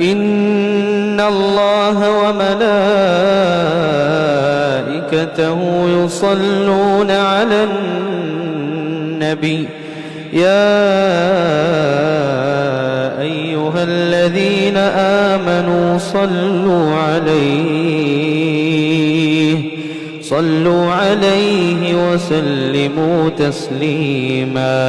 إن الله وملائكته يصلون على النبي يا أيها الذين آمنوا صلوا عليه وسلموا تسليما.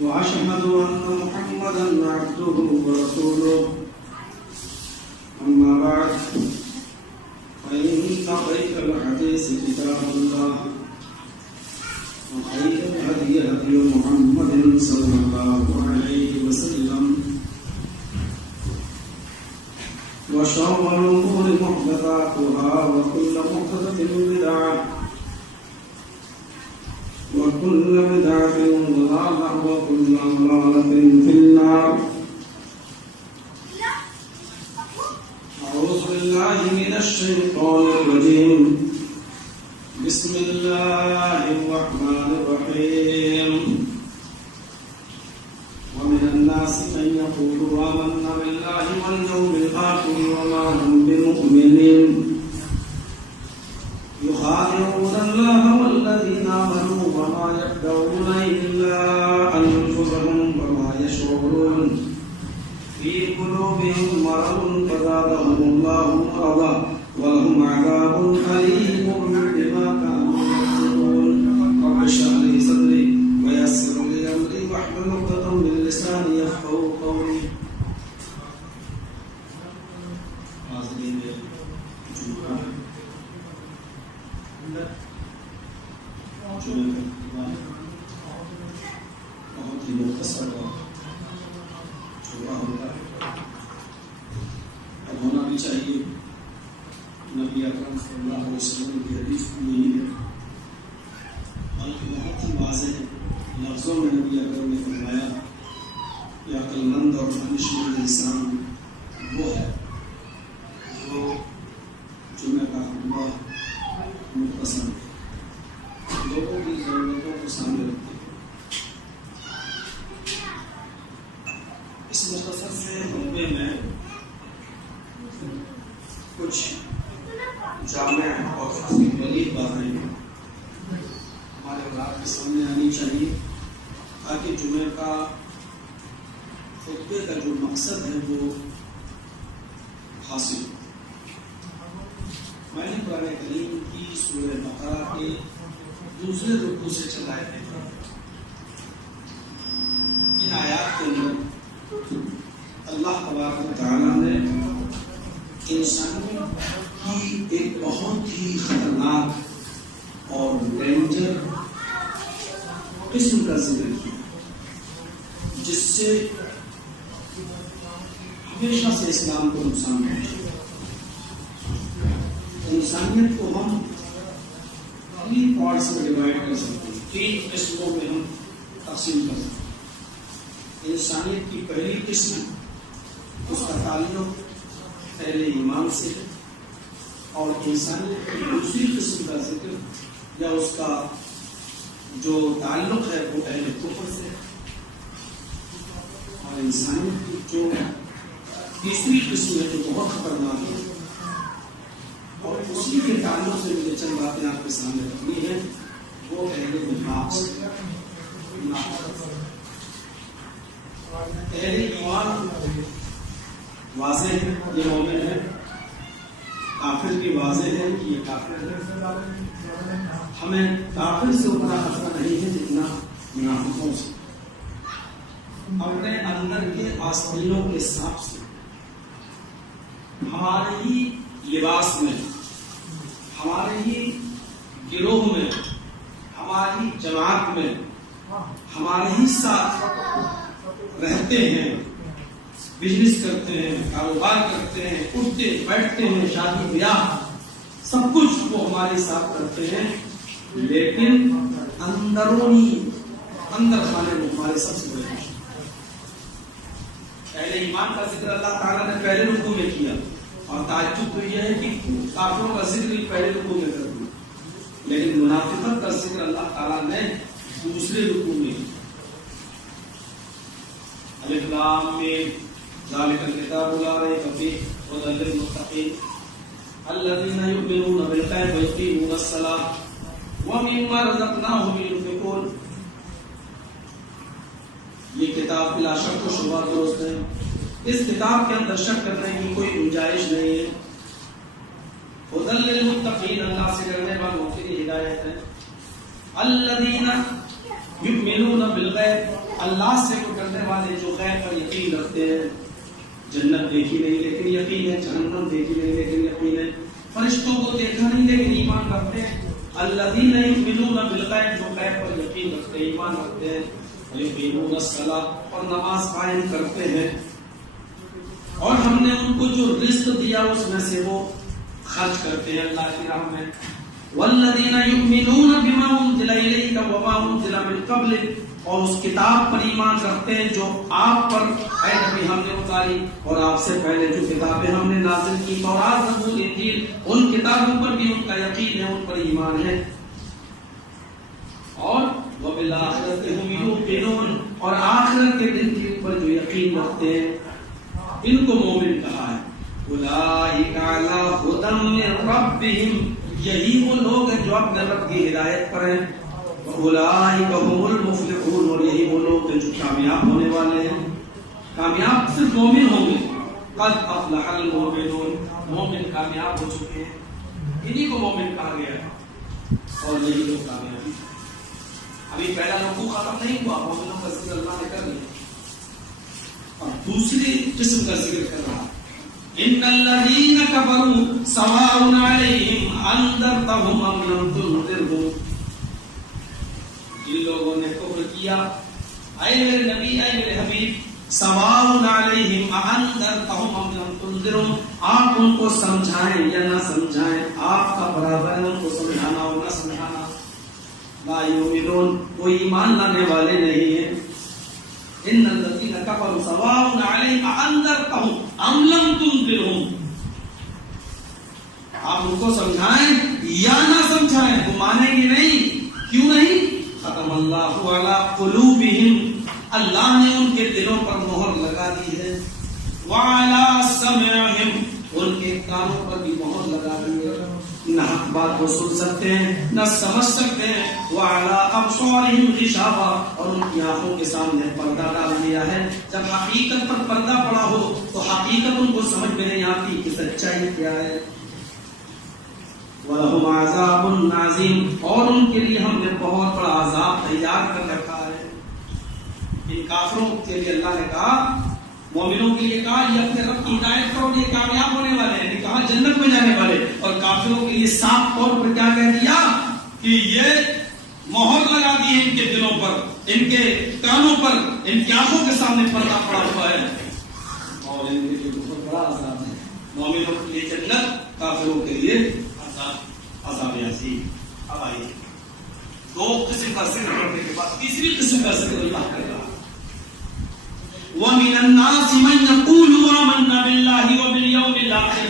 وأشهد أن محمدا عبده ورسوله أما بعد فإن خير الحديث كتاب الله وخير الهدي هدي محمد صلى الله عليه وسلم وشر الأمور محدثاتها وكل محدثة بدعة وكل بدعة ضلالة وكل ضلالة في النار. أعوذ بالله من الشيطان الرجيم. بسم الله الرحمن الرحيم. ومن الناس من يقول آمنا بالله واليوم الآخر وما هم بمؤمنين يخادعون الله والذين آمنوا وما يخدعون إلا أنفسهم وما يشعرون في قلوبهم مرض فزادهم الله مرضا ولهم عذاب أليم بما كانوا يكسبون. رب اشرح لي صدري ويسر لي أمري واحلل عقدة من لساني يفقهوا قولي. بہت ہی مختصر ہوتا ہے اور ہونا بھی چاہیے. نبی اکرم صلی اللہ علیہ وسلم کی حدیث یہی ہے بلکہ بہت ہی واضح لفظوں میں نبی اکرم نے فرمایا کہ عقل مند اور دانشمند انسان وہ ہے جو جمعہ کا خطبہ مختصر لوگوں کی ضرورتوں کو سامنے رکھتے ہیں. اس مختصر سے خطبے میں کچھ جامع اور کافی بلیغ باتیں ہمارے رات کے سامنے آنی چاہیے تاکہ جمعہ کا خطبے کا جو مقصد ہے وہ حاصل ہو. میں نے قرآن کریم کی سورہ بقرہ کے دوسرے رکوع سے چلائے تھے. ان آیات کے اندر اللہ تبارک و تعالیٰ نے انسانوں کی ایک بہت ہی خطرناک اور ڈینجر قسم کا ذکر کیا جس سے ہمیشہ سے اسلام کو نقصان پہنچا. انسانیت کو ہم 3 پارٹس میں ڈیوائڈ کر سکتے ہیں, 3 قسموں میں ہم تقسیم کر سکتے ہیں. انسانیت کی پہلی قسم اس کا تعلق پہلے ایمان سے ہے اور انسانیت کی دوسری قسم کا ذکر یا اس کا جو تعلق ہے وہ اہل کفر سے ہے اور انسانیت کی جو تیسری قسم ہے جو بہت خطرناک ہے اور اسی کے تعلق سے مجھے چند باتیں آپ کے سامنے رکھنی ہیں. وہ اہل نفاق سے. اہل ایمان واضح ہے یہ مومن ہے, کافر بھی واضح ہے کہ یہ کافر ہے. ہمیں کافر سے اتنا خطرہ نہیں ہے جتنا منافقوں سے. اپنے اندر کے آستینوں کے سانپ سے ہمارے ہی لباس میں، ہمارے ہی گروہ میں، ہماری جماعت میں، ہمارے ہی ساتھ رہتے ہیں، بزنس کرتے ہیں، کاروبار کرتے ہیں، اٹھتے بیٹھتے ہیں، شادی بیاہ سب کچھ وہ ہمارے ساتھ کرتے ہیں، لیکن اندرونی اندر خانے میں ہمارے سب سے بڑے دشمن۔ پہلے ایمان کا ذکر اللہ تعالیٰ نے پہلے رکوع میں کیا، اور تعجب تو یہ ہے کہ کافروں کا ذکر پہلے رکوع میں کر دیا، لیکن منافقت کا ذکر اللہ تعالیٰ نے دوسرے رکوع میں کیا۔ الف لام میم ذالک الکتاب لا ریب فیہ ھدی للمتقین الذین یؤمنون بالغیب ویقیمون الصلاۃ ومما رزقناہم ينفقون۔ یہ کتاب بلا شک و شبہ درست ہے، اس کتاب کے اندر شک کرنے کی کوئی گنجائش نہیں ہے۔ ھدی للمتقین، اللہ سے ڈرنے والوں کے لیے ہدایت ہے۔ الذین یؤمنون بالغیب، اللہ سے وہ ڈرنے والے جو غیب پر یقین رکھتے ہیں۔ جنت دیکھی نہیں لیکن یقین ہے، جہنم دیکھی نہیں لیکن یقین ہے، فرشتوں کو دیکھا نہیں لیکن ایمان رکھتے ہیں۔ الذین یؤمنون بالغیب، جو غیب پر یقین رکھتے ہیں، ایمان رکھتے ہیں۔ ویقیمون الصلاۃ، اور نماز قائم کرتے ہیں، اور ہم نے ان کو جو رزق دیا اس میں سے وہ خرچ کرتے ہیں اللہ کی راہ میں۔ والذین یؤمنون بما انزل الیک وما انزل من قبلک، اور اس کتاب پر ایمان رکھتے ہیں جو آپ پر اے نبی ہم نے اتاری، اور آپ سے پہلے جو کتابیں ہم نے نازل کی، تورات، زبور، انجیل، ان کتابوں پر بھی ان کا یقین ہے، ان پر ایمان ہے۔ اور وبالآخرۃ ہم یوقنون، اور آخرت کے دن کے اوپر جو یقین رکھتے ہیں، ان کو مومن کہا ہے۔ اولئک علی ھدی من ربہم، یہی وہ لوگ ہیں جو اپنے رب کی ہدایت پر ہیں۔ اولئک هم المفلحون، اور یہی وہ لوگ ہیں جو کامیاب ہونے والے ہیں۔ کامیاب صرف مومن ہوں گے۔ قد افلح المؤمنون، مومن کامیاب ہو چکے ہیں، انہی کو مومن کہا گیا ہے، اور یہی لوگ کامیاب ہیں۔ ابھی پہلا رکوع ختم نہیں ہوا، مومنوں کا ذکر اللہ نے کر لیا، اور دوسری قسم کا ذکر کر رہا۔ ان الذین کفروا سواء علیہم انذرتهم ام لم تنذرهم، جن لوگوں نے کفر کیا، اے میرے نبی، اے میرے حبیب، سواء علیہم انذرتهم ام لم تنذرهم، آپ ان کو سمجھائیں یا نہ سمجھائیں، آپ کا برابر ہے ان کو سمجھانا اور نہ سمجھانا۔ لا یؤمنون، وہ ایمان لانے والے نہیں ہیں۔ ان الذین کفروا سواء علیہم انذرتهم ام لم تنذرهم، آپ ان کو سمجھائیں یا نہ سمجھائیں وہ مانیں گے نہیں۔ کیوں نہیں؟ ختم اللہ علی قلوبہم، اللہ نے ان کے دلوں پر مہر لگا دی ہے۔ وعلی سمعہم، ان کے کانوں پر بھی مہر لگا دی ہے، نہ حق بات کو سن سکتے ہیں نہ سمجھ سکتے ہیں۔ وعلی ابصارہم غشاوہ، اور ان کی آنکھوں کے سامنے پردہ ڈال دیا ہے۔ جب حقیقت پر پردہ پڑا ہو تو حقیقت ان کو سمجھ میں نہیں آتی کہ سچائی کیا ہے۔ وَلَهُمْ عَذَابٌ عَظِيمٌ، اور ان کے لیے ہم نے بہت بڑا عذاب تیار کر رکھا ہے۔ ان کافروں کے لیے اللہ نے کہا، مومنوں کے لیے کہا یہ اپنے رب کی ہدایت کرو، یہ کامیاب ہونے والے ہیں، کہا جنت میں جانے والے، اور کافروں کے لیے صاف طور پر کیا کہہ دیا کہ یہ مہر لگا دی ہے ان کے دلوں پر، ان کے کانوں پر، ان کی آنکھوں کے سامنے پردہ پڑا ہوا ہے، اور ان کے لیے بہت بڑا عذاب ہے۔ مومنوں کے لیے جنت، کافروں کے لیے عذاب عظیم۔ اب آئیے دو قسم کا ذکر کرنے کے بعد تیسری قسم کا ذکر اللہ کرے گا۔ وَمِنَ النَّاسِ مَن يَقُولُ آمَنَّا بِاللَّهِ وَبِالْيَوْمِ الْآخِرِ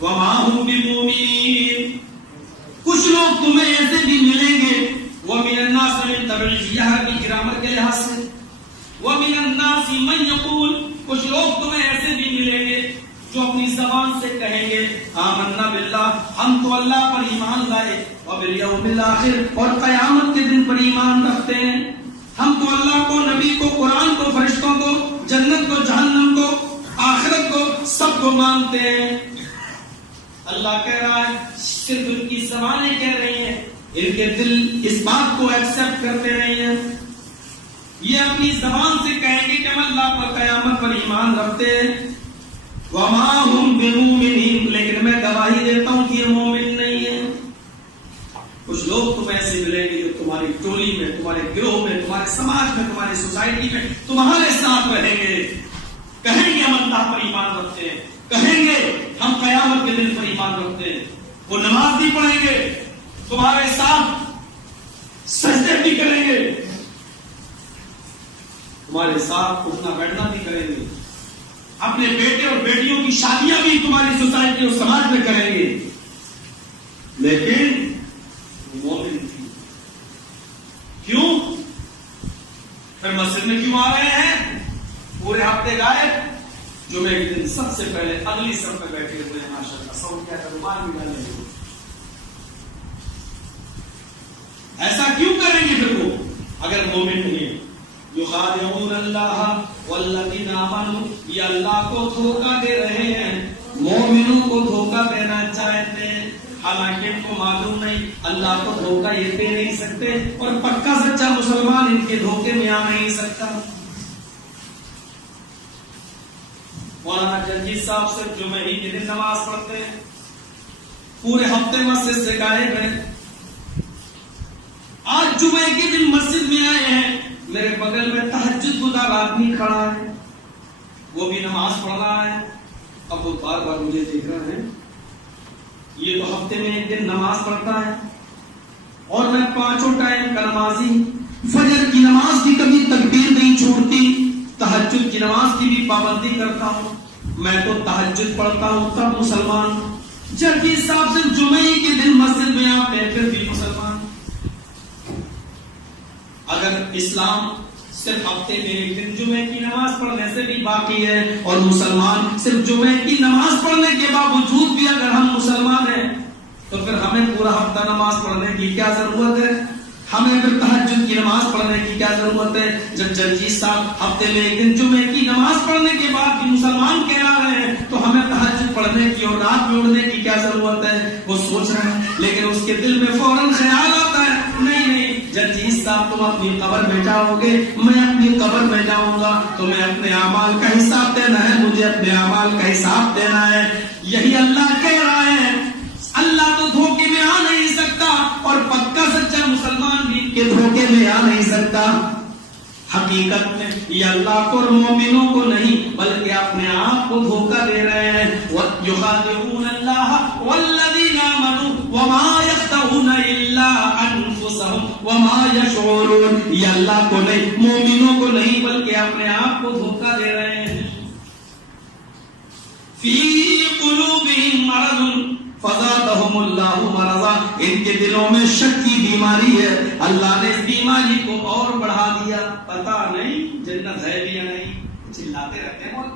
وَمَا هُمْ بِمُؤْمِنِينَ، کچھ لوگ تمہیں ایسے بھی ملیں گے، وَمِنَ النَّاسِ مِن تَبْعِیَّہ کی گرامر کے لحاظ سے، وَمِنَ النَّاسِ مَن يَقُولُ، کچھ لوگ تمہیں ایسے بھی ملیں گے جو اپنی زبان سے کہیں گے آمنا باللہ، ہم تو اللہ پر ایمان لائے، وبالیوم الآخر، اور قیامت کے دن پر ایمان رکھتے ہیں، ہم تو اللہ کو، نبی کو، قرآن کو، فرشتوں کو، جنت کو، جہنم کو، آخرت کو، سب کو مانتے ہیں۔ اللہ کہہ رہا ہے صرف ان کی زبانیں کہہ رہی ہیں، ان کے دل اس بات کو ایکسپٹ کرتے نہیں ہیں۔ یہ اپنی زبان سے کہیں گے کہ ہم اللہ پر، قیامت پر ایمان رکھتے ہیں، وما هم بمؤمنین، لیکن میں گواہی دیتا ہوں کہ یہ مومن نہیں ہے۔ کچھ لوگ تم ایسے ملیں گے جو تمہاری ٹولی میں، تمہارے گروہ میں، تمہارے سماج میں، تمہاری سوسائٹی میں تمہارے ساتھ رہیں گے، کہیں گے ہم اللہ پر ایمان رکھتے ہیں، کہیں گے ہم قیامت کے دن پر ایمان رکھتے ہیں، وہ نماز بھی پڑھیں گے، تمہارے ساتھ سجدے بھی کریں گے، تمہارے ساتھ اٹھنا بیٹھنا بھی کریں گے، اپنے بیٹے اور بیٹیوں کی شادیاں بھی تمہاری سوسائٹی اور سماج میں کریں گے، لیکن مومن تھی۔ کیوں؟ پھر مسجد میں کیوں آ رہے ہیں؟ پورے ہفتے غائب، جمعے کے دن سب سے پہلے اگلی صف میں بیٹھے ہوئے ہیں، ماشاءاللہ سو کیا رومال بھی ڈالیں گے۔ ایسا کیوں کریں گے پھر وہ اگر مومن نہیں ہے؟ یخادعون اللہ والذین آمنوا، یہ اللہ کو دھوکہ دے رہے ہیں، مومنوں کو دھوکہ دینا چاہتے ہیں، حالانکہ ان کو معلوم نہیں اللہ کو دھوکہ یہ دے نہیں سکتے، اور پکا سچا مسلمان ان کے دھوکے میں آ نہیں سکتا۔ مولانا جنجید صاحب صرف جمعے ہی کے دن نماز پڑھتے ہیں، پورے ہفتے مسجد سے غائب ہیں، آج جمعے کے دن مسجد میں آئے ہیں، میرے بغل میں تہجد گزار آدمی کھڑا ہے، وہ بھی نماز پڑھ رہا ہے، اب وہ بار بار مجھے دیکھ رہا ہے، یہ تو ہفتے میں ایک دن نماز پڑھتا ہے، اور میں پانچوں ٹائم کا نمازی، فجر کی نماز کی کبھی تکبیر نہیں چھوڑتی، تہجد کی نماز کی بھی پابندی کرتا ہوں، میں تو تہجد پڑھتا ہوں تب مسلمان ہوں۔ جنجید صاحب سے جمعے کے دن مسجد میں آپ ہیں پھر بھی مسلمان۔ اگر اسلام صرف ہفتے میں ایک دن جمعے کی نماز پڑھنے سے بھی باقی ہے، اور مسلمان صرف جمعے کی نماز پڑھنے کے باوجود بھی اگر ہم مسلمان ہیں، تو پھر ہمیں پورا ہفتہ نماز پڑھنے کی کیا ضرورت ہے؟ ہمیں پھر تہجد کی نماز پڑھنے کی کیا ضرورت ہے؟ جب جنجید صاحب ہفتے میں ایک دن جمعے کی نماز پڑھنے کے بعد بھی مسلمان کہلا رہے ہیں، تو ہمیں تہجد پڑھنے کی اور رات میں اڑنے کی کیا ضرورت ہے؟ وہ سوچ رہے ہیں، لیکن اس کے دل میں فوراً خیال آتا ہے، نہیں جنجید صاحب تم اپنی قبر میں جاؤ گے، میں اپنی قبر میں جاؤں گا، تمہیں اپنے اعمال کا حساب دینا ہے، مجھے اپنے اعمال کا حساب دینا ہے۔ یہی اللہ کہہ رہا ہے، اللہ تو دھوکے میں آ نہیں سکتا، اور پکا سچا مسلمان بھی کے دھوکے میں آ نہیں سکتا۔ حقیقت میں یہ اللہ کو اور مومنوں کو نہیں بلکہ اپنے آپ کو دھوکہ دے رہے ہیں۔ یخادعون اللہ والذین آمنوا وما یخدعون الا انفسهم وما یشعرون، یہ اللہ کو نہیں، مومنوں کو نہیں، بلکہ اپنے آپ کو دھوکہ دے رہے ہیں۔ فی قلوبہم مرض فزادہم اللہ مرضا، ان کے دلوں میں شک کی بیماری ہے، اللہ نے اس بیماری کو اور بڑھا دیا۔ پتہ نہیں جنت ہے بھی یا نہیں، چلاتے رہتے ہیں،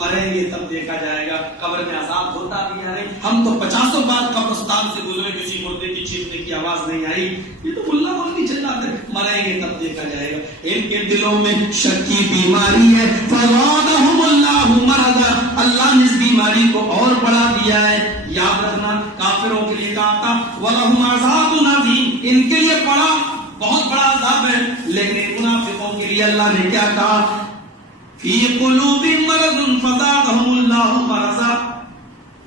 مریں گے تب دیکھا جائے گا، قبر میں عذاب ہوتا بھی یا نہیں۔ ہم تو 50 بار قبرستان سے گزرے، کسی مردے کی چیخنے کی آواز نہیں آئی، یہ تو ملا مولوی چلاتے، مریں گے تب دیکھا جائے گا۔ ان کے دلوں میں شک کی بیماری ہے، فزادہم اللہ مرضا، اللہ نے اس بیماری کو اور بڑھا دیا ہے۔ یاد رکھنا، کافروں کے لیے کہا تھا وَلَهُمْ عَذَابٌ عَظِيمٌ، ان کے لیے بہت بڑا عذاب ہے، لیکن منافقوں کے لیے اللہ نے کیا کہا؟ فی قلوبہم مرض فزادہم اللہ مرضا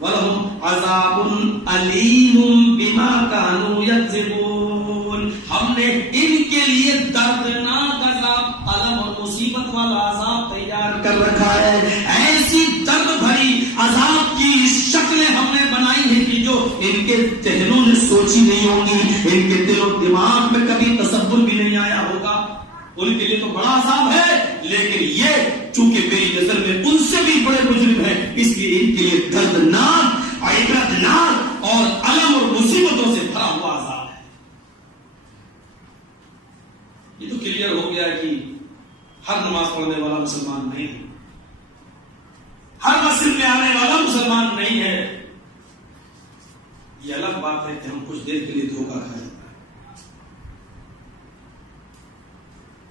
وَلَهُمْ عَذَابٌ عَلِيمٌ بِمَا كَانُوا يَكْذِبُونَ، ہم نے ان کے لیے دردناک عذاب، الم اور مصیبت والا عذاب تیار کر رکھا ہے۔ ایسی درد بھری عذاب کی شکلیں ہم نے بنائی ہیں کہ جو ان کے ذہنوں نے سوچی نہیں ہوگی، ان کے دل و دماغ میں کبھی تصور بھی نہیں آیا ہوگا۔ ان کے لیے تو بڑا عذاب ہے، لیکن یہ چونکہ میری نظر میں ان سے بھی بڑے مجرم ہیں، اس لیے ان کے لیے دردناک، عبرتناک اور الم اور مصیبتوں سے بھرا ہوا عذاب ہے۔ یہ تو کلیئر ہو گیا کہ ہر نماز پڑھنے والا مسلمان نہیں ہے، ہر مسجد میں آنے والا مسلمان نہیں ہے۔ یہ الگ بات ہے کہ ہم کچھ دیر کے لیے دھوکہ کھائیں،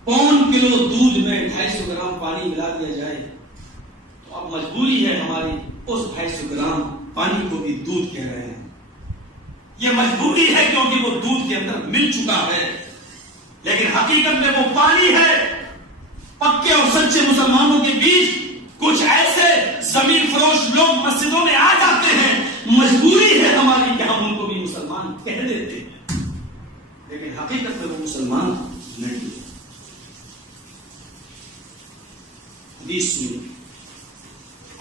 پون کلو دودھ میں 250 گرام پانی ملا دیا جائے تو اب مجبوری ہے ہماری اس 250 گرام پانی کو بھی دودھ کہہ رہے ہیں۔ یہ مجبوری ہے کیونکہ وہ دودھ کے اندر مل چکا ہے، لیکن حقیقت میں وہ پانی ہے۔ پکے اور سچے مسلمانوں کے بیچ کچھ ایسے زمین فروش لوگ مسجدوں میں آ جاتے ہیں، مجبوری ہے ہماری کہ ہم ان کو بھی مسلمان کہہ دیتے ہیں، لیکن حقیقت میں وہ مسلمان نہیں۔ حدیث سنیے،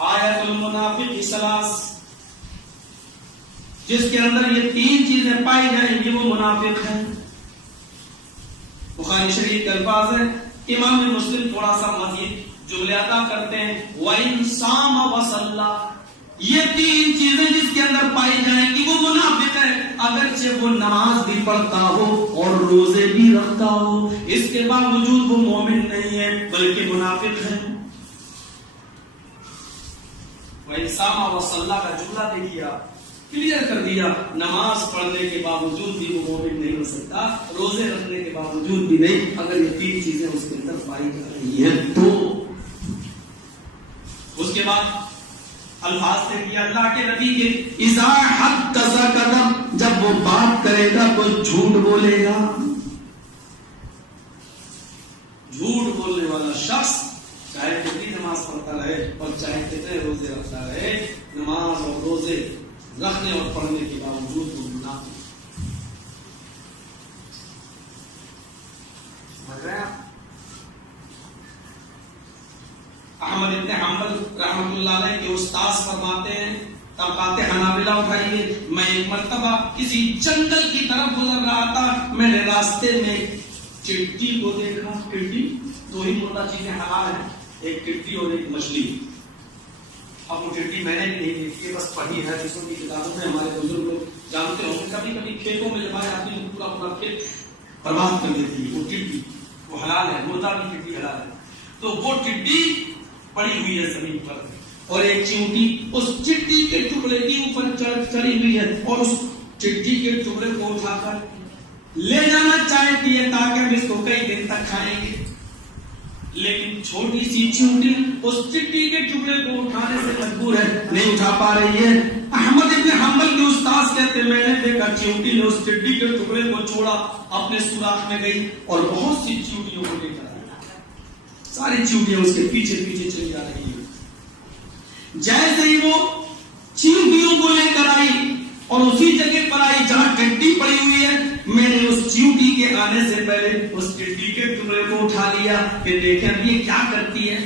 آیت المنافق ثلاث، جس کے اندر یہ تین چیزیں پائی جائیں گی وہ منافق ہے۔ بخاری شریف کے الفاظ ہیں، امام مسلم تھوڑا سا مزید جملے عطا کرتے ہیں، وَإِن صَامَ وَصَلَّى، یہ تین چیزیں جس کے اندر پائی جائیں گی وہ منافق ہے، اگرچہ وہ نماز بھی پڑھتا ہو اور روزے بھی رکھتا ہو، اس کے باوجود وہ مومن نہیں ہے بلکہ منافق ہے۔ وَإِن صَامَ وَصَلَّى کا جملہ دیکھیے، کلیئر کر دیا، نماز پڑھنے کے باوجود بھی وہ مومن نہیں ہو سکتا، روزے رکھنے کے باوجود بھی نہیں، اگر یہ تین چیزیں اس کے اندر پائی جا رہی ہیں تو۔ اس کے بعد الفاظ دیکھیے اللہ کے نبی کے، اذا حدث کذب، جب وہ بات کرے گا تو جھوٹ بولے گا۔ جھوٹ بولنے والا شخص چاہے کتنی نماز پڑھتا رہے اور چاہے کتنے روزے رکھتا رہے، نماز اور روزے رکھنے اور پڑھنے کے باوجود وہ منافق۔ احمد ابن حنبل رحمۃ اللہ علیہ کے استاذ فرماتے ہیں، طبقات حنابلہ اٹھائیے، میں ایک مرتبہ کسی جنگل کی طرف گزر رہا تھا، میں نے راستے میں چٹی کو دیکھا۔ چٹی، دو ہی مردہ چیزیں حلال ہیں، ایک چٹی اور ایک مچھلی۔ اب وہ چٹی میں نے بھی نہیں دیکھی ہے، بس پڑھی ہے جسوں کی کتابوں میں، ہمارے بزرگ لوگ جانتے ہوں گے، کبھی کبھی کھیتوں میں جب آتی ہے پورا پورا کھیت برباد کر دیتی ہے وہ چٹی، وہ حلال ہے، مردہ بھی چٹی حلال ہے۔ تو وہ چٹی پڑی ہوئی ہے زمین پر، اور ایک چیونٹی اس چٹی کے ٹکڑے کے اوپر چڑھی ہوئی ہے، اور اس چٹی کے ٹکڑے کو اٹھا کر لے جانا چاہتی ہے تاکہ ہم اس کو کئی دن تک کھائیں گے، لیکن چھوٹی سی چیونٹی اس چٹی کے ٹکڑے کو اٹھانے سے مجبور ہے، نہیں اٹھا پا رہی ہے۔ احمد ابن حنبل کے استاذ کہتے میں نے دیکھا چیونٹی نے اس چٹی کے ٹکڑے کو چھوڑا، اپنے سوراخ میں گئی اور بہت سی چیونٹیوں کو لے کر آئی، ساری چیونٹیاں اس کے پیچھے پیچھے چلی جا رہی ہیں۔ جیسے ہی وہ چیونٹیوں کو لے کر آئی اور اسی جگہ پر آئی جہاں چٹی پڑی ہوئی ہے، میں نے اس چیونٹی کے آنے سے پہلے اس چٹی کے ٹکڑے کو اٹھا لیا کہ دیکھیں اب یہ کیا کرتی ہے۔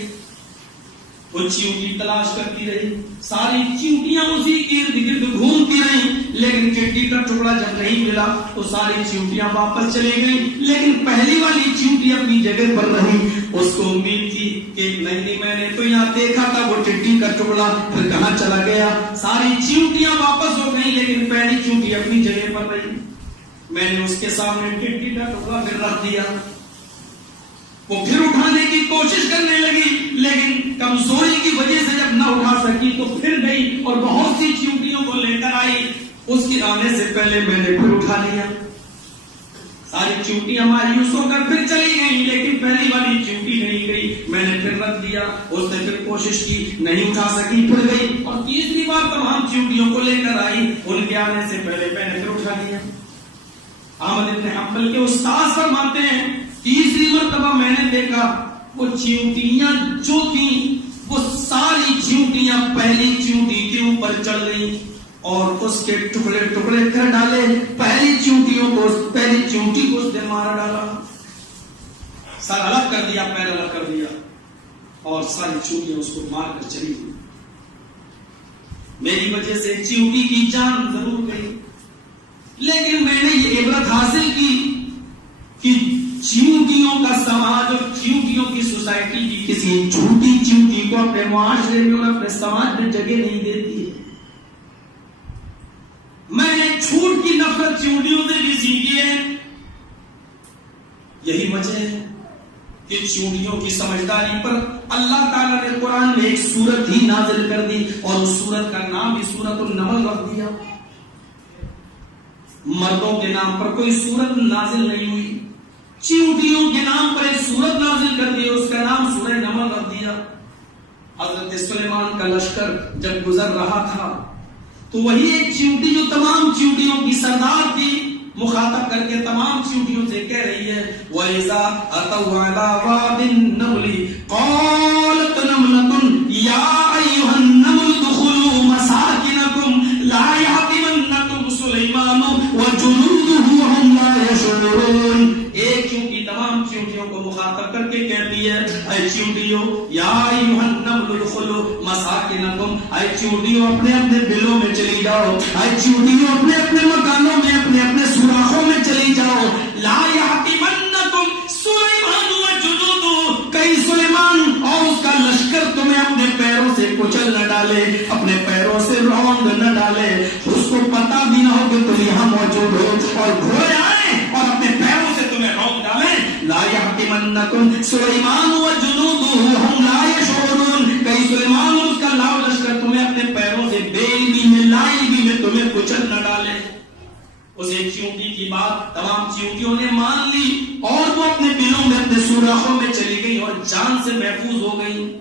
وہ چیونٹی تلاش کرتی رہی، ساری چیونٹیاں اسی ارد گرد گھومتی رہی، لیکن چٹی کا ٹکڑا جب نہیں ملا تو ساری چیونٹیاں واپس چلی گئی، لیکن پہلی والی چیونٹی اپنی جگہ پر رہی۔ اس کو امید تھی کہ نہیں، میں نے تو یہاں دیکھا تھا وہ چٹی کا ٹکڑا، پھر کہاں چلا گیا؟ ساری چیونٹیاں واپس ہو گئی، لیکن پہلی چیونٹی اپنی جگہ پر رہی۔ میں نے اس کے سامنے چٹی کا ٹکڑا پھر رکھ دیا، وہ پھر اٹھانے کی کوشش کرنے لگی، لیکن کمزوری کی وجہ سے جب نہ اٹھا سکی تو پھر گئی اور بہت سی چیونٹیوں کو لے کر آئی، اس کے آنے سے پہلے میں نے پھر اٹھا لیا۔ ساری چیونٹیاں مایوس ہو کر پھر چلی گئی، لیکن پہلی والی چیونٹی نہیں گئی، میں نے پھر رکھ دیا، اس نے پھر کوشش کی، نہیں اٹھا سکی، پھر گئی، اور تیسری بار تمام چیونٹیوں کو لے کر آئی، ان کے آنے سے پہلے میں نے پھر اٹھا لیا۔ احمد ابن حنبل کے استاذ فرماتے ہیں تیسری مرتبہ میں نے دیکھا وہ چیونٹیاں جو تھیں وہ ساری چیونٹیاں پہلی چیونٹی کے اوپر چڑھ گئی اور اس کے ٹکڑے ٹکڑے کر ڈالے، پہلی چیونٹی کو اس نے مار ڈالا، سر الگ کر دیا، پیر الگ کر دیا، اور ساری چیونٹیاں اس کو مار کر چلی گئی۔ میری وجہ سے چیونٹی کی جان ضرور گئی، لیکن میں نے یہ عبرت حاصل کی کہ چیونٹیوں کا سماج اور چیونٹیوں کی سوسائٹی کی کسی جھوٹی چیونٹی کو اپنے معاشرے میں اور اپنے سماج میں جگہ نہیں دیتی ہے۔ میں نے جھوٹ کی نفرت چیونٹیوں سے بھی سیکھی ہے، یہی وجہ ہے کہ چیونٹیوں کی سمجھداری پر اللہ تعالیٰ نے قرآن میں ایک سورت ہی نازل کر دی، اور اس سورت کا نام بھی سورت النمل رکھ دیا۔ مردوں کے نام پر کوئی سورت نازل نہیں ہوئی، چیونٹیوں کے نام پر ایک سورت نازل کر دی، اس کا نام سورہ نمل رکھ دیا۔ حضرت سلیمان کا لشکر جب گزر رہا تھا تو وہی ایک چیونٹی جو تمام چیونٹیوں کی سردار تھی مخاطب کر کے تمام چیونٹیوں سے کہہ رہی ہے وَإِذَا أَتَوْا عَلَىٰ وَادِ النَّمْلِ قَالَتْ نَمْلَةٌ يَا أَيُّهَا اے چیونٹیوں اپنے اپنے بلوں میں چلی جاؤ، اے چیونٹیوں اپنے اپنے مکانوں میں، اپنے اپنے سوراخوں میں چلی جاؤ. لا یحطمنکم سلیمان وجنودہ، کہیں سلیمان اور اس کا لشکر تمہیں اپنے پیروں سے کچل نہ ڈالے، اپنے پیروں سے روند نہ ڈالے، اس کو پتا بھی نہ ہو کہ تم یہاں موجود ہو اور گھوڑے آئے اور اپنے پیروں سے تمہیں روند ڈالیں. لا یحطمنکم سلیمان وجنودہ ہم لا یشعرون، کہیں سلیمان اور اس کا لاؤ لشکر تمہیں اپنے پیروں سے بے علمی میں لا علمی میں تمہیں کچل نہ ڈالے. اس ایک چیونٹی کی بات تمام چیونٹیوں نے مان لی اور وہ اپنے بلوں میں اپنے سوراخوں میں چلی گئی اور جان سے محفوظ ہو گئی.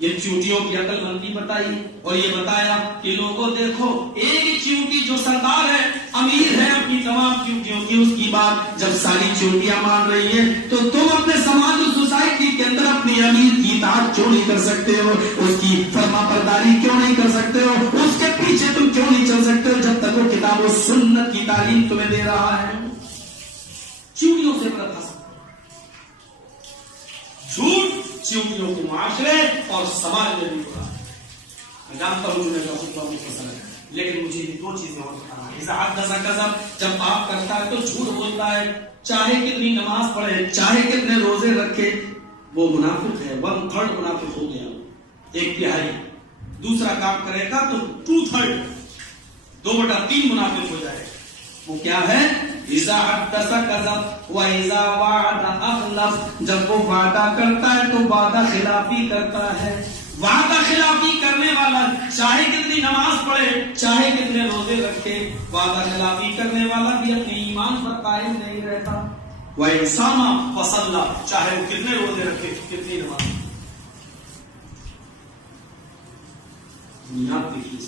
یہ چیونٹیوں کی عقل مندی بتائی اور یہ بتایا کہ لوگوں دیکھو ایک چیونٹی جو سردار ہے، امیر ہے اپنی تمام چیونٹیوں کی، اس کی بات جب ساری چیونٹیاں مان رہی ہیں تو تم اپنے سماج و سوسائٹی کے اندر اپنی امیر کی اطاعت کیوں نہیں کر سکتے ہو؟ اس کی فرما برداری کیوں نہیں کر سکتے ہو؟ اس کے پیچھے تم کیوں نہیں چل سکتے ہو جب تک وہ کتاب و سنت کی تعلیم تمہیں دے رہا ہے؟ چیونٹیوں سے برت حاصل جھوٹ چیونٹیوں کے معاشرے اور سماج میں بھی ہو رہا ہے. میں جانتا ہوں جنہیں کا خطبہ بہت پسند ہے، لیکن مجھے یہ دو چیزیں اور بتانا ہے. اذا حدث کذب، جب بات کرتا ہے تو جھوٹ بولتا ہے، چاہے کتنی نماز پڑھے، چاہے کتنے روزے رکھے، وہ منافق ہے. 1/3 منافق ہو گیا، 1/3. دوسرا کام کرے گا تو 2/3 2/3 منافق ہو جائے. وہ کیا ہے؟ اذا حدث کذب واذا وعد اخلف، جب وہ وعدہ کرتا ہے تو وعدہ خلافی کرتا ہے. وعدہ خلافی کرنے والا چاہے کتنی نماز پڑھے، چاہے کتنے روزے رکھے، وعدہ خلافی کرنے والا بھی اپنے ایمان پر قائم نہیں رہتا. وَإِنْ صَامَ فَصَلَّى، چاہے وہ کتنے روزے رکھے، کتنی نماز. بنیاد دیکھیے،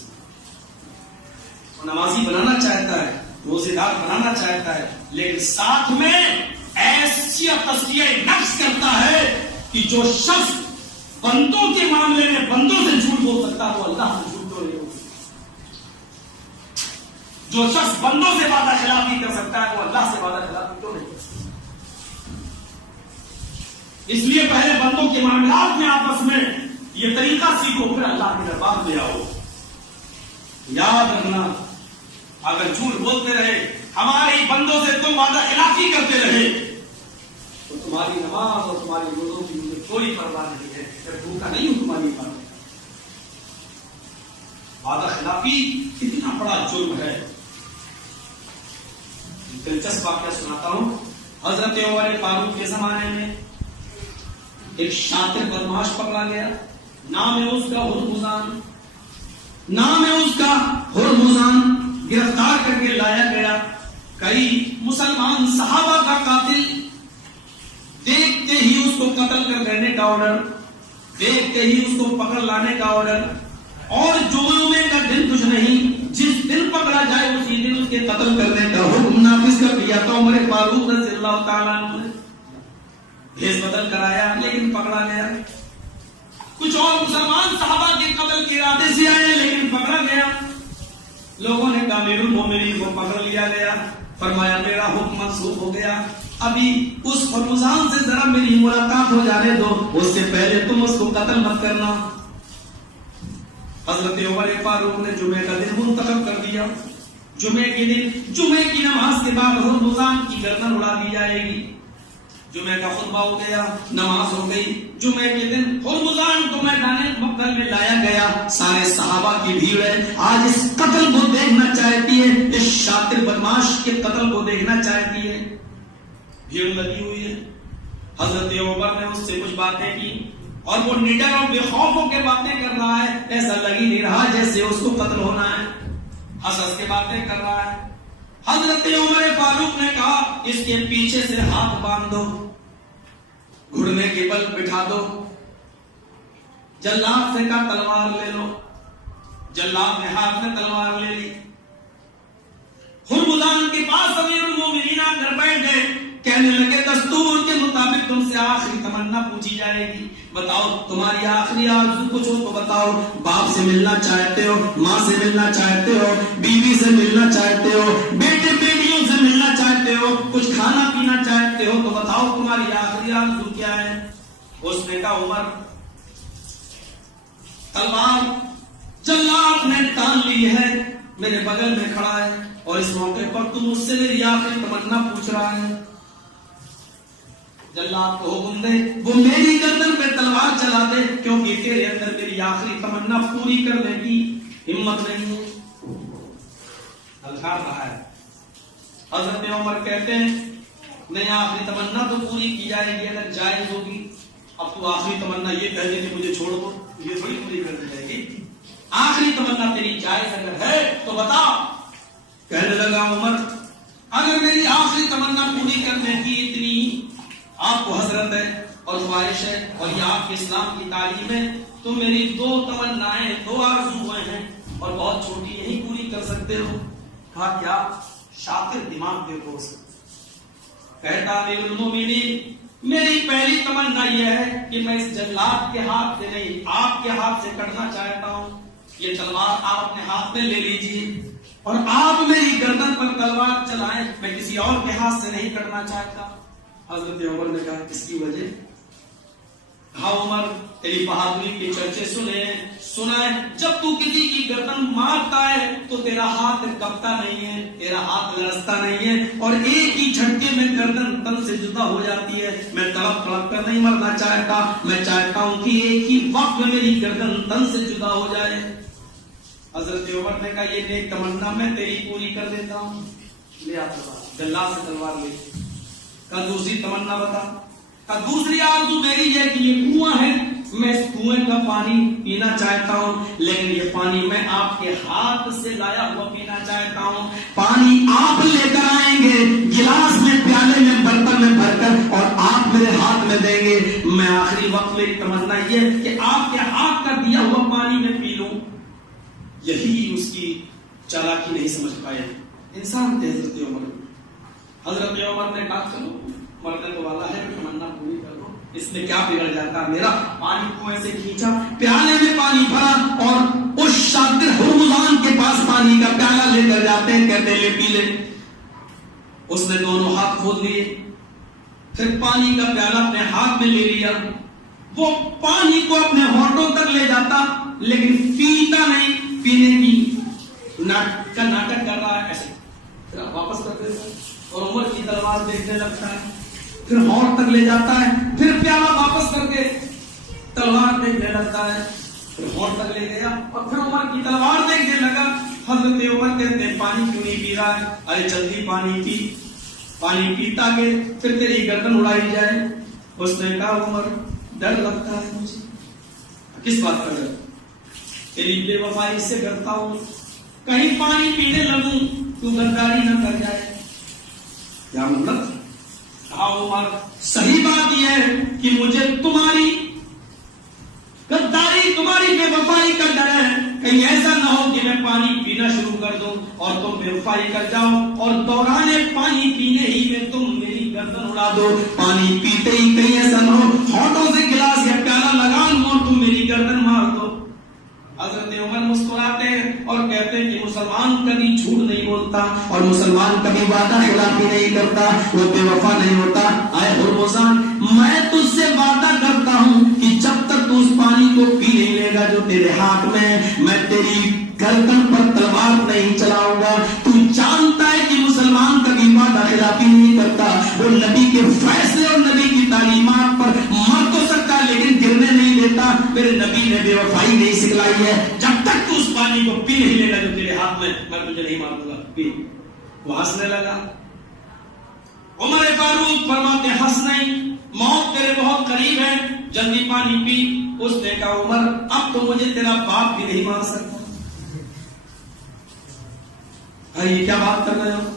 وہ نمازی بنانا چاہتا ہے، روزے دار بنانا چاہتا ہے، لیکن ساتھ میں ایسی تزکیہ نفس کرتا ہے کہ جو شخص بندوں کے معاملے میں بندوں سے جھوٹ بول سکتا ہے وہ اللہ سے جھوٹ بول رہے ہو. جو شخص بندوں سے وعدہ خلافی کر سکتا ہے وہ اللہ سے وعدہ خلافی کیوں نہیں کر سکتا؟ اس لیے پہلے بندوں کے معاملات میں آپس میں یہ طریقہ سیکھو، پھر اللہ کے دربار میں آؤ. یاد رکھنا، اگر جھوٹ بولتے رہے، ہمارے بندوں سے تم وعدہ خلافی کرتے رہے تو تمہاری نماز اور تمہاری روزوں کی مجھے کوئی پرواہ نہیں ہے. میں بھوکا نہیں ہوں تمہاری بات. وعدہ خلافی کتنا بڑا جرم ہے. دلچسپ واقعہ سناتا ہوں. حضرت عمر فاروق کے زمانے میں ایک شاطر بدماش پکڑا گیا. نام ہے اس کا ہرمزان. نام ہے اس کا ہرمزان. گرفتار کر کے لایا گیا. کئی مسلمان صحابہ کا قاتل، دیکھتے ہی اس کو قتل کر دینے کا آرڈر، دیکھتے ہی اس کو پکڑ لانے کا آرڈر. اور جمعے کا دن کچھ نہیں، جس دن پکڑا جائے اسی دن اس کے قتل کرنے کا حکم نافذ کر دیا. تو عمر فاروق رضی اللہ تعالیٰ عنہ نے بھیس بدل کرایا، لیکن پکڑا گیا. کچھ اور مسلمان صحابہ کے قتل کے ارادے سے آئے لیکن پکڑا گیا. لوگوں نے کہا امیر المومنین کو پکڑ لیا گیا. فرمایا میرا حکم منسوخ ہو گیا، ابھی اس ہرمزان سے ذرا میری ملاقات ہو جانے دو، اس سے پہلے تم اس کو قتل مت کرنا. حضرت عمر فاروق نے جمعے کا دن منتخب کر دیا. جمعے کے دن جمعے کی نماز کے بعد ہرمزان کی گردن اڑا دی جائے گی. جمعے کا خطبہ ہو گیا، نماز ہو گئی. جمعے کے دن ہرمزان کو میدان مقتل میں لایا گیا. سارے صحابہ کی بھیڑ ہے، آج اس قتل کو دیکھنا چاہتی ہے، اس شاطر بدماش کے قتل کو دیکھنا چاہتی ہے. بھیڑ لگی ہوئی ہے. حضرت عمر نے اس سے کچھ باتیں کی اور وہ نڈر اور بے خوف ہو کے باتیں کر رہا ہے. ایسا لگ ہی نہیں رہا جیسے اس کو قتل ہونا ہے. ہنس کے باتیں کر رہا ہے. حضرت عمر فاروق نے کہا اس کے پیچھے سے ہاتھ باندھ دو، گھڑنے کے بل بٹھا دو. جلاد سے کہا تلوار لے لو. جلاد نے ہاتھ میں تلوار لے لی. ہرمزان کے پاس امیر المومنین آ کر بیٹھ گئے. کہنے لگے دستور کے مطابق تم سے آخری تمنا پوچھی جائے گی. بتاؤ تمہاری آخری آرزو کچھ ہو تو بتاؤ. باپ سے ملنا چاہتے ہو، ماں سے ملنا چاہتے ہو، بیوی سے ملنا چاہتے ہو، بیٹے بیٹیوں سے ملنا چاہتے ہو، کچھ کھانا پینا چاہتے ہو تو بتاؤ تمہاری آخری آرزو کیا ہے. اس نے کہا عمر تلوار جلاد نے ٹان لی ہے، میرے بغل میں کھڑا ہے، اور اس موقع پر تم مجھ سے میری آخری تمنا پوچھ رہا ہے۔ جلاد کو حکم دے وہ میری گردن پہ تلوار چلا دے، کیونکہ تیرے اندر میری آخری تمنا پوری کرنے کی ہمت نہیں ہے۔ ہلکار رہا ہے۔ حضرت عمر کہتے ہیں نہیں، آخری تمنا تو پوری کی جائے گی اگر جائز ہوگی، اب تو آخری تمنا یہ کہہ دے کہ مجھے چھوڑ دو، یہ تھوڑی پوری کر دی جائے گی۔ آخری تمنا تیری جائز اگر ہے تو بتا۔ کہنے لگا عمر اگر میری آخری تمنا پوری کرنے کی اتنی آپ کو حضرت ہے اور خواہش ہے اور یہ آپ کے اسلام کی تعلیم ہے تو میری دو تمنائیں، دو آرزوئیں ہیں اور بہت چھوٹی نہیں پوری کر سکتے ہو۔ کہا کیا؟ شاطر دماغ دیکھو اسے۔ کہتا امیر المومنین میری پہلی تمنا یہ ہے کہ میں اس جلاد کے ہاتھ سے نہیں آپ کے ہاتھ سے کٹنا چاہتا ہوں۔ یہ تلوار آپ اپنے ہاتھ میں لے لیجیے اور آپ میری گردن پر تلوار چلائیں، میں کسی اور کے ہاتھ سے نہیں کٹنا چاہتا۔ حضرت عمر نے کہا کس کی وجہ؟ کہا عمر تیری بہادری کے چرچے سنا ہے، جب تو کسی کی گردن مارتا ہے تو تیرا ہاتھ کپتا نہیں ہے، تیرا ہاتھ لرزتا نہیں ہے، اور ایک ہی جھٹکے میں گردن تن سے جدا ہو جاتی ہے۔ میں تڑپ تڑپ کر نہیں مرنا چاہتا، میں چاہتا ہوں کہ ایک ہی وقت میں میری گردن تن سے جدا ہو جائے۔ حضرت عمر نے کہا یہ نیک تمنا میں تیری پوری کر دیتا ہوں، لے آ تلوار، جلاد سے تلوار لے۔ کہا دوسری تمنا بتا۔ کہا دوسری آرزو میری ہے کہ یہ کنواں ہے، میں اس کنویں کا پانی پینا چاہتا ہوں، لیکن یہ پانی میں آپ کے ہاتھ سے لایا ہوا پینا چاہتا ہوں۔ پانی آپ لے کر آئیں گے گلاس میں، پیالے میں، برتن میں بھر کر، اور آپ میرے ہاتھ میں دیں گے۔ میں آخری وقت میری تمنا یہ ہے کہ آپ کے ہاتھ کا دیا ہوا پانی میں پی لوں۔ یہی اس کی چالاکی نہیں سمجھ پائے انسان تھے حضرت عمر۔ حضرت عمر نے کہا چلو مرنے تو والا ہے، تمنا پوری کر دو، اس میں کیا بگڑ جاتا میرا۔ پانی کنویں سے کھینچا، پیالے میں پانی بھرا، اور اس شاطر ہرمزان کے پاس پانی کا پیالہ لے کر جاتے ہیں، کہتے لے پی لے۔ اس نے دونوں ہاتھ کھول لیے، پھر پانی کا پیالہ اپنے ہاتھ میں لے لیا۔ وہ پانی کو اپنے ہونٹوں تک لے جاتا لیکن پیتا نہیں، پینے کی ناٹک کر رہا ہے، ایسے پھر واپس کر دیتا ہے، اور عمر کی تلوار دیکھنے لگتا ہے، پھر ہونٹ تک لے جاتا ہے، پھر پیالہ واپس کر کے تلوار دیکھنے لگتا ہے، پھر ہونٹ تک لے گیا اور پھر عمر کی تلوار دیکھنے لگا۔ حضرت عمر کہتے ہیں پانی کیوں نہیں پی رہا ہے؟ ارے جلدی پانی پی، پانی پیتا کہ پھر تیری گردن اڑائی جائے۔ اس نے کہا عمر ڈر لگتا ہے مجھے۔ کس بات کا ڈر؟ تیری بے وفائی سے ڈرتا ہوں، کہیں پانی پینے لگوں تو غداری نہ کر جائے۔ کیا مطلب؟ کہا عمر صحیح بات یہ ہے کہ مجھے تمہاری غداری، تمہاری بے وفائی کا ڈر ہے، کہیں ایسا نہ ہو کہ میں پانی پینا شروع کر دوں اور تم بے وفائی کر جاؤ اور دوران پانی پینے ہی میں تم میری گردن اڑا دو۔ پانی پیتے ہی کہیں ایسا نہ ہو ہونٹوں سے گلاس یا پیالہ لگا لوں اور تم میری گردن مار دو۔ حضرت عمر مسکراتے ہیں اور کہتے ہیں کہ مسلمان کبھی جھوٹ نہیں بولتا اور مسلمان کبھی وعدہ خلافی نہیں کرتا، وہ بے وفا نہیں ہوتا۔ اے ہرمزان، میں تجھ سے وعدہ کرتا ہوں کہ جب تک تو اس پانی کو پی نہیں لے گا جو تیرے ہاتھ میں، میں تیری گردن پر تلوار نہیں چلاؤں گا۔ تو جانتا ہے کہ مسلمان کبھی وعدہ خلافی نہیں کرتا، وہ نبی کے فیصلے اور نبی کی تعلیمات پر مر تو سکتا لیکن گرنے نہیں دیتا۔ میرے نبی نے بے وفائی نہیں سکھلائی ہے، جب تک تو اس پانی کو پی نہیں لے گا جو تیرے ہاتھ میں تجھے نہیں ماروں گا، پی۔ وہ ہنسنے لگا۔ عمر فاروق فرماتے ہنس نہیں، موت تیرے بہت قریب ہے، جلدی پانی پی۔ اس نے کہا عمر اب تو مجھے تیرا باپ بھی نہیں مار سکتا۔ یہ کیا بات کر رہے ہو؟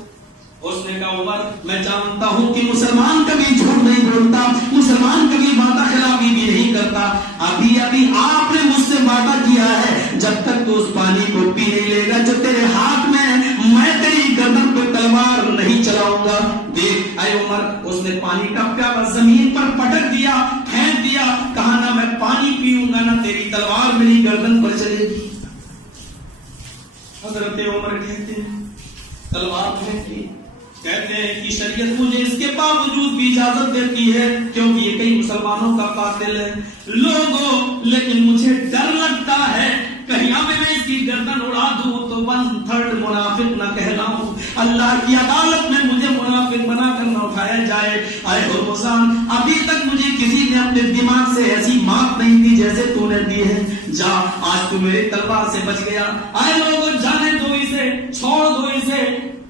اس نے کہا عمر میں جانتا ہوں کہ مسلمان کبھی جھوٹ نہیں بولتا، مسلمان کبھی وعدہ خلافی بھی نہیں کرتا۔ ابھی آپ نے مجھ سے وعدہ کیا ہے جب تک تو اس پانی کو پی نہیں لے گا جو تیرے ہاتھ میں ہے، میں تیری گردن پہ تلوار نہیں چلاؤں گا۔ دیکھ اے عمر، اس نے پانی کا پیالہ زمین پر پٹک دیا، پھینک دیا، کہا نہ میں پانی پیوں گا نہ تیری تلوار میری گردن پر چلے گی۔ حضرت عمر کہتے ہیں تلوار پھینکی، کہتے ہیں کہ شریعت مجھے اس کے باوجود بھی اجازت دیتی ہے کیونکہ یہ کئی مسلمانوں کا قاتل ہے. لوگوں لیکن مجھے ڈر لگتا ہے کہیں اب میں اس کی گردن اڑا دوں تو 1/3 منافق نہ کہلاؤں. اللہ کی عدالت میں مجھے منافق بنا کر نہ اٹھایا جائے. اے ہرمزان ابھی تک مجھے کسی نے اپنے دماغ سے ایسی مات نہیں دی جیسے تو نے دی ہے. جا آج تو میری تلوار سے بچ گیا. اے لوگوں جانے دو اسے, چھوڑ دو اسے.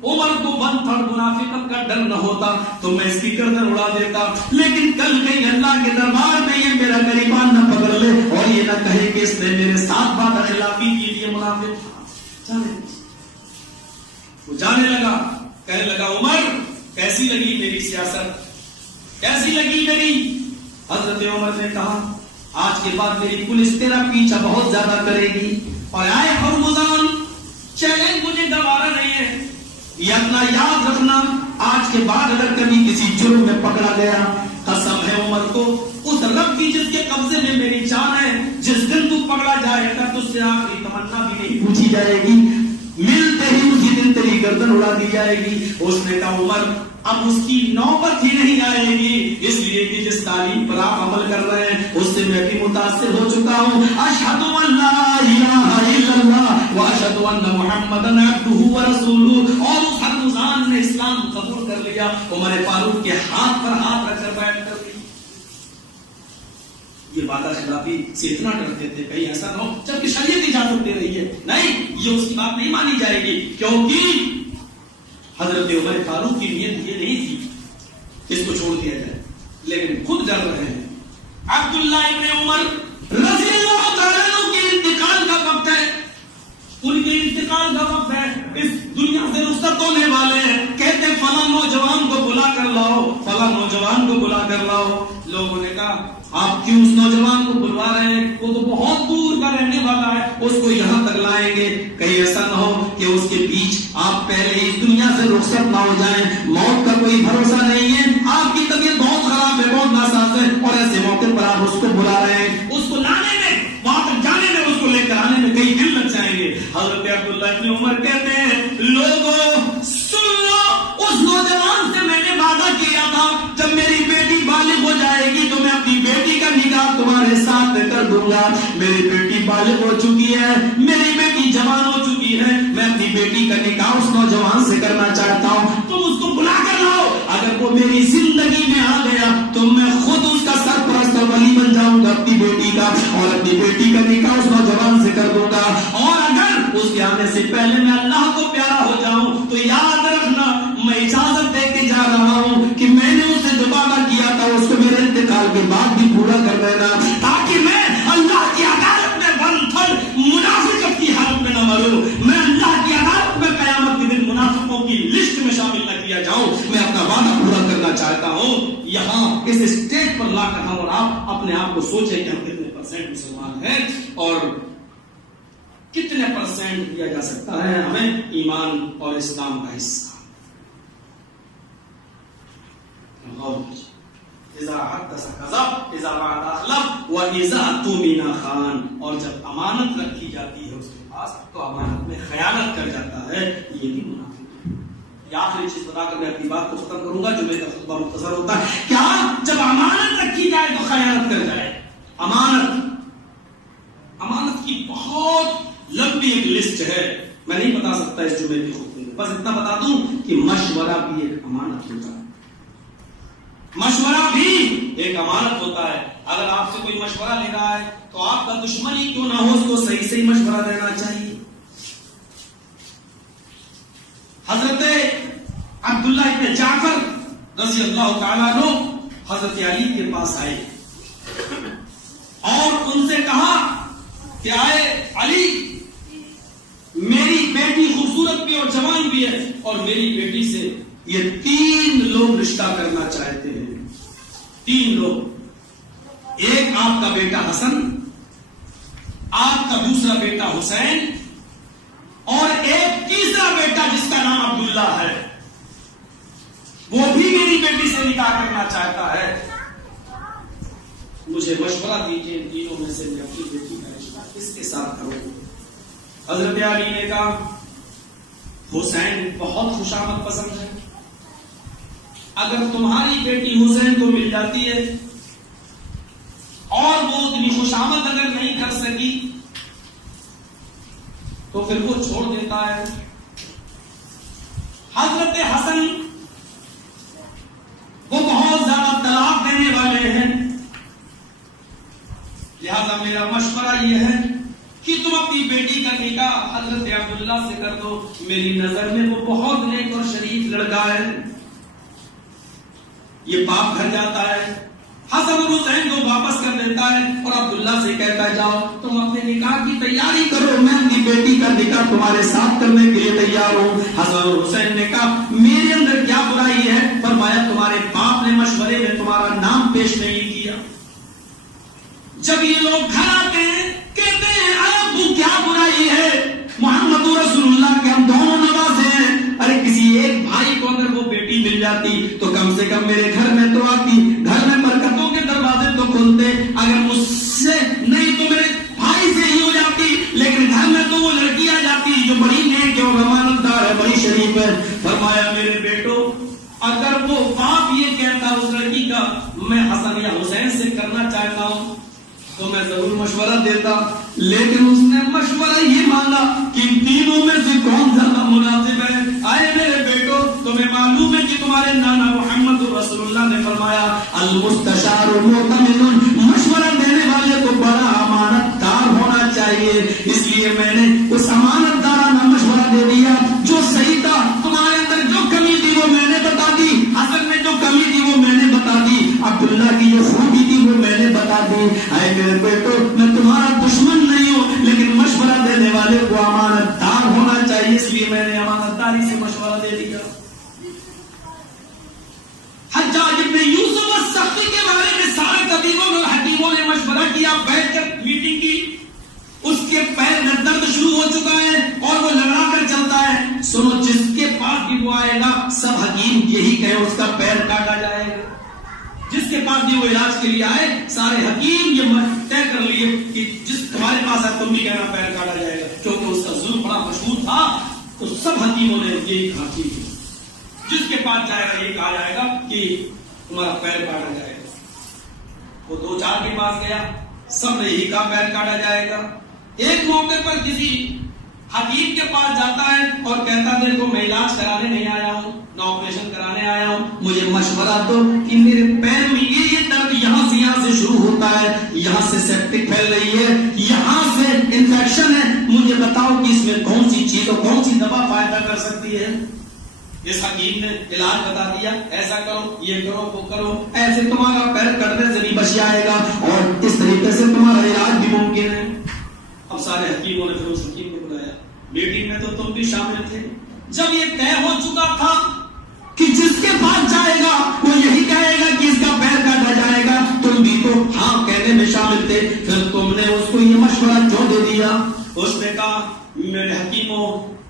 عمر کو 1/3 منافقت کا ڈر نہ ہوتا تو میں اس کی گردن اڑا دیتا. لیکن کل کہیں اللہ کے دربار میں یہ میرا گریبان نہ پکڑ لے اور یہ نہ کہے کہ اس نے میرے ساتھ بات خلافی کے لیے منافق. وہ جانے لگا, کہنے لگا عمر کیسی لگی میری سیاست, کیسی لگی میری. حضرت عمر نے کہا آج کے بعد میری پولیس تیرا پیچھا بہت زیادہ کرے گی. اور آئے ہرمزان چیلنج مجھے گوارا نہیں ہے. یہ اپنا یاد رکھنا, آج کے بعد اگر کبھی کسی جرم میں پکڑا گیا, قسم ہے عمر کو اس رب کی جس کے قبضے میں میری جان ہے, جس دن تو پکڑا جائے گا تو اس سے آخری تمنا بھی نہیں پوچھی جائے گی, ملتے ہی اسی دن تیری گردن اڑا دی جائے گی. اس نے کہا عمر اب اس کی نوبت ہی نہیں آئے گی, اس لیے کہ جس تعلیم پر آپ عمل کر رہے ہیں اس سے میں بھی متاثر ہو چکا ہوں. اشہد ان لا الہ الا اللہ واشہد ان محمدن عبدہ ورسولہ. اور اس ہرمزان نے اسلام قبول کر لیا. عمر فاروق کے ہاتھ پر ہاتھ رکھ کر بیٹھ کر یہ وعدہ خلافی سے اتنا ڈرتے تھے کہیں ایسا نہ ہو جبکہ شریعت اجازت دے رہی ہے. نہیں, یہ اس کی بات نہیں مانی جائے گی کیونکہ حضرت عمر فاروق کی نیت یہ نہیں تھی کہ اس کو چھوڑ دیا جائے, لیکن خود ڈر رہے ہیں. عبداللہ ابن عمر رضی اللہ تعالیٰ عنہ کے انتقال کا وقت ہے, ان کے انتقال کا وقت ہے, اس دنیا سے رخصت ہونے والے ہیں. کہتے فلاں نوجوان کو بلا کر لاؤ, فلاں نوجوان کو بلا کر لاؤ. لوگوں نے کہا آپ کیوں اس نوجوان کو بلوا رہے ہیں, وہ تو بہت دور کا رہنے والا ہے, اس کو یہاں تک لائیں گے, کہیں ایسا نہ ہو کہ اس کے بیچ آپ پہلے اس دنیا سے رخصت نہ ہو جائیں. موت کا کوئی بھروسہ نہیں ہے, آپ کی طبیعت بہت خراب ہے, بہت ناساز ہے, اور ایسے موقع پر آپ اس کو بلا رہے ہیں. اس کو لانے میں, وہاں تک جانے میں, اس کو لے کر آنے میں کئی دن لگ جائیں گے. حضرت عبداللہ ابن عمر کہتے ہیں لوگوں سن لو, اس نوجوان سے میں نے وعدہ کیا تھا جب میری بیٹی بالغ ہو جائے گی تو میں اپنی بیٹی کا نکاح تمہارے ساتھ کر دوں گا. میری بیٹی بالغ ہو چکی ہے, میری بیٹی جوان ہو چکی ہے, میں اپنی بیٹی کا نکاح اس نوجوان سے کرنا چاہتا ہوں. تم اس کو بلا کر لاؤ, اگر وہ میری زندگی میں آ گیا تو میں خود اس کا سرپرست اور ولی بن جاؤں گا اپنی بیٹی کا, اور اپنی بیٹی کا نکاح اس نوجوان سے کر دوں گا. اور اگر اس کے آنے سے پہلے میں اللہ کو پیارا ہو جاؤں تو یاد رکھنا میں اجازت دے کے جا رہا ہوں کہ میں نے اس سے جو وعدہ کیا تھا اس کو میرے انتقال کے بعد بھی پورا کر دینا, تاکہ میں اللہ کی عدالت میں 1/3 منافقت کی حالت میں نہ مروں. میں اللہ کی عدالت میں قیامت کے دن منافقوں کی لسٹ میں شامل نہ کیا جاؤں. میں اپنا وعدہ پورا کرنا چاہتا ہوں. یہاں اس اسٹیج پر لا کر ہم اور آپ اپنے آپ کو سوچیں کہ ہم کتنے % مسلمان ہیں اور کتنے % دیا جا سکتا ہے ہمیں ایمان اور اسلام کا حصہ. اذا حدث کذب اذا وعد اخلف واذا اؤتمن خان. اور جب امانت رکھی جاتی ہے اس کے پاس تو امانت میں خیانت کر جاتا ہے. یہ بھی منافق ہے. یہ آخری چیز بتا کر میں اپنی بات کو ختم کروں گا جو میرا خطبہ مختصر ہوتا ہے. کیا جب امانت رکھی جائے تو خیانت کر جائے. امانت کی بہت لمبی ایک لسٹ ہے, میں نہیں بتا سکتا اس جمعے کی خطبے میں, بس اتنا بتا دوں کہ مشورہ بھی ایک امانت ہوتا ہے. مشورہ بھی ایک امانت ہوتا ہے. اگر آپ سے کوئی مشورہ لے رہا ہے تو آپ کا دشمن ہی کیوں نہ ہو, اس کو صحیح صحیح مشورہ دینا چاہیے. حضرت عبداللہ ابن جعفر رضی اللہ تعالیٰ عنہ حضرت علی کے پاس آئے اور ان سے کہا کہ آئے علی, میری بیٹی خوبصورت بھی اور جوان بھی ہے, اور میری بیٹی سے یہ 3 لوگ رشتہ کرنا چاہتے ہیں. 3 لوگ, ایک آپ کا بیٹا حسن, آپ کا دوسرا بیٹا حسین, اور ایک تیسرا بیٹا جس کا نام عبداللہ ہے, وہ بھی میری بیٹی سے نکاح کرنا چاہتا ہے. مجھے مشورہ دیجیے ان تینوں میں سے میں اپنی بیٹی کا رشتہ کس کے ساتھ کروں. حضرت علی نے کہا حسین بہت خوشامد پسند ہے, اگر تمہاری بیٹی حسین کو مل جاتی ہے اور وہ اتنی خوشامد اگر نہیں کر سکی تو پھر وہ چھوڑ دیتا ہے. حضرت حسن وہ بہت زیادہ طلاق دینے والے ہیں، لہذا میرا مشورہ یہ ہے کہ تم اپنی بیٹی کا نکاح حضرت عبداللہ سے کر دو. میری نظر میں وہ بہت نیک اور شریف لڑکا ہے. یہ باپ گھر جاتا ہے، حسن اور حسین کو واپس کر دیتا ہے اور عبداللہ سے کہتا ہے جاؤ تم اپنے نکاح کی تیاری کرو، میں اپنی بیٹی کا نکاح تمہارے ساتھ کرنے کے لیے تیار ہوں. حسن اور حسین نے کہا میرے اندر کیا برائی ہے؟ فرمایا تمہارے باپ نے مشورے میں تمہارا نام پیش نہیں کیا. جب یہ لوگ گھر آتے ہیں کہتے ہیں ابو کیا برائی ہے؟ محمد رسول اللہ کے ہم دونوں نواسے ہیں. ارے کسی ایک بھائی کو اگر وہ بیٹی مل جاتی تو کم سے کم میرے گھر میں تو آتی، گھر میں برکتوں کے دروازے تو کھلتے. اگر مجھ سے نہیں تو میرے بھائی سے ہی ہو جاتی، لیکن گھر میں تو وہ لڑکی آ جاتی جو بڑی نیک اور امانت دار ہے، بڑی شریف ہے. فرمایا میرے بیٹو اگر وہ باپ یہ کہتا اس لڑکی کا میں حسن یا حسین سے کرنا چاہتا ہوں تو میں ضرور مشورہ دیتا، لیکن اس نے مشورہ یہ مانگا کہ ان تینوں میں سے کون زیادہ مناسب ہے. آئے میرے بیٹو تمہیں معلوم ہے کہ تمہارے نانا محمد رسول اللہ نے فرمایا المستشار مؤتمن، مشورہ دینے والے کو بڑا امانت دار ہونا چاہیے. اس لیے میں نے اس امانت دارانہ مشورہ دے دیا جو صحیح تھا. تمہارے اندر جو کمی تھی وہ میں نے بتا دی، حسن میں جو کمی تھی وہ میں نے بتا دی، عبداللہ کی جو خوبی تھی وہ میں نے بتا دی. اے میرے بیٹو میں تمہارا دشمن نہیں ہوں، لیکن مشورہ دینے والے کو امانت دار ہونا چاہیے، اس لیے میں نے امانت داری سے مشورہ دے دیا. حجاج ابن یوسف السقفی کے بارے میں سارے طبیبوں اور حکیموں نے مشورہ کیا، بیٹھ کر میٹنگ کی. اس کے پیر میں درد شروع ہو چکا ہے اور وہ لڑا کر چلتا ہے. سنو جس کے پاس بھی وہ آئے گا سب حکیم یہی کہیں اس کا پیر کاٹا جائے گا. جس کے پاس بھی وہ علاج کے لیے آئے سارے حکیم یہ طے کر لیے کہ جس تمہارے پاس ہے تم بھی کہنا پیر کاٹا جائے گا، کیونکہ اس کا ظلم بڑا مشہور تھا. تو سب حکیموں نے یہی کہا کہ جس کے پاس جائے گا یہ کہا جائے گا کہ تمہارا پیر کاٹا جائے گا. وہ دو چار کے پاس گیا، سب نے یہی کہا پیر کاٹا جائے گا. ایک موقع پر کسی حکیم کے پاس جاتا ہے اور کہتا دیکھو میں علاج کرانے نہیں آیا ہوں، نہ آپریشن کرانے آیا ہوں، مجھے مشورہ دو کہ میرے پیر میں یہ درد یہاں سے شروع ہوتا ہے، یہاں سے سیپٹک پھیل رہی ہے، یہاں سے انفیکشن ہے، مجھے بتاؤ کہ اس میں کون سی چیز اور کون سی دوا فائدہ کر سکتی ہے. اس حکیم نے علاج بتا دیا، ایسا کرو یہ کرو وہ کرو، ایسے تمہارا پیر کٹنے سے بھی بچ جائے گا اور اس طریقے سے تمہارا علاج بھی ممکن ہے. اب سارے حکیموں نے پھر اس حکیم کو بلایا، میٹنگ میں تو تم بھی شامل تھے. جب یہ طے ہو چکا تھا کہ جس کے پاس جائے گا وہ یہی کہے گا کہ اس کا پیر کاٹا جائے گا، تم بھی تو ہاں کہنے میں شامل تھے، پھر تم نے اس کو یہ مشورہ کیوں دے دیا؟ اس نے کہا میرے حکیموں،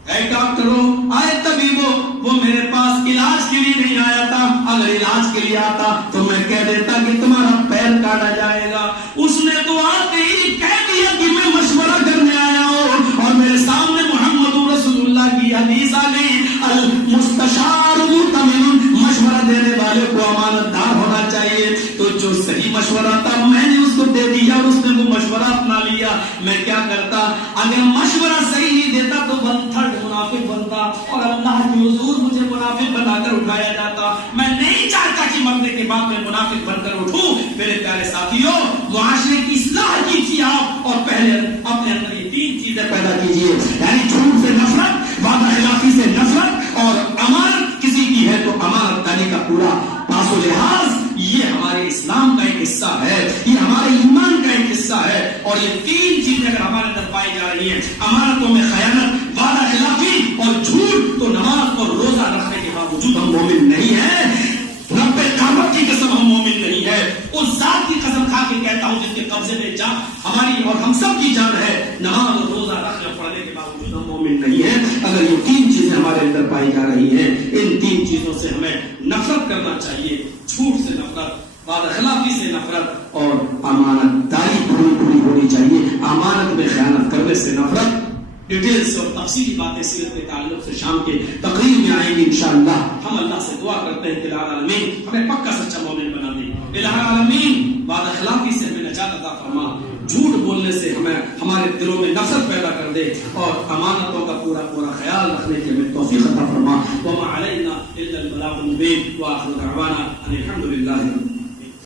اے ڈاکٹروں، آئے طبیبوں، وہ میرے پاس علاج کے لیے نہیں آیا تھا، اگر علاج کے لیے آتا تو میں کہہ دیتا کہ تمہارا پیر کاٹا جائے گا. اس نے تو آتے ہی کہہ دیا کہ میں مشورہ کرنے آیا ہوں اور میرے سامنے محمد رسول اللہ کی حدیث آ گئی المستشار مؤتمن، مشورہ دینے والے کو امانت دار ہونا چاہیے. تو جو صحیح مشورہ تھا میں نے اس کو دے دیا اور اس نے وہ مشورہ اپنا لیا. میں کیا کرتا اگر مشورہ صحیح نہیں دیتا تو منافق بنتا اور اللہ کے حضور مجھے منافق بنا کر اٹھایا جاتا. میں نہیں چاہتا کہ مرنے کے بعد میں منافق بن کر اٹھوں. میرے پیارے ساتھیوں، معاشرے کی اصلاح کیجیے آپ اور پہلے اپنے اندر یہ تین چیزیں پیدا کیجیے، یعنی جھوٹ سے نفرت، وعدہ خلافی سے نفرت اور امانت کسی کی ہے تو امانت داری کا پورا پاس و لحاظ. یہ ہمارے اسلام کا ایک حصہ ہے، یہ ہمارے ایمان کا ایک حصہ ہے. اور یہ تین چیزیں اگر ہمارے اندر پائی جا رہی ہیں، امانتوں میں خیانت، وعدہ خلافی اور جھوٹ، تو نماز اور روزہ رکھنے کے باوجود ہم مومن نہیں ہیں. رب قیامت کی قسم ہم مومن نہیں ہے. اس ذات کی قسم کھا کے کہتا ہوں جس کے قبضے میں جان ہماری اور ہم سب کی جان ہے، نماز اور روزہ رکھنے پڑھنے کے باوجود ہم مومن نہیں ہیں. اگر یہ تین چیزیں ہمارے اندر پائی جا رہی ہیں، ان تین چیزوں سے ہمیں نفرت کرنا چاہیے. جھوٹ سے نفرت، وعدہ خلافی سے نفرت اور امانت داری پوری ہونی چاہیے. امانت میں خیانت کرنے سے نفرت ڈیٹیل سے اور تفصیلی باتیں سیرت کے تعلق سے شام کے تقریر میں آئیں گی انشاءاللہ. ہم اللہ سے دعا کرتے ہیں کہ الہ العالمین ہمیں پکا سچا مومن بنا دے. الہ العالمین بعد اخلاقی سے ہمیں نجات عطا فرما. جھوٹ بولنے سے ہمیں ہمارے دلوں میں نفرت پیدا کر دے اور امانتوں کا پورا پورا خیال رکھنے کی ہمیں توفیق عطا فرما. وما علینا الا البلاغ المبین. واخر دعوانا ان الحمد للہ.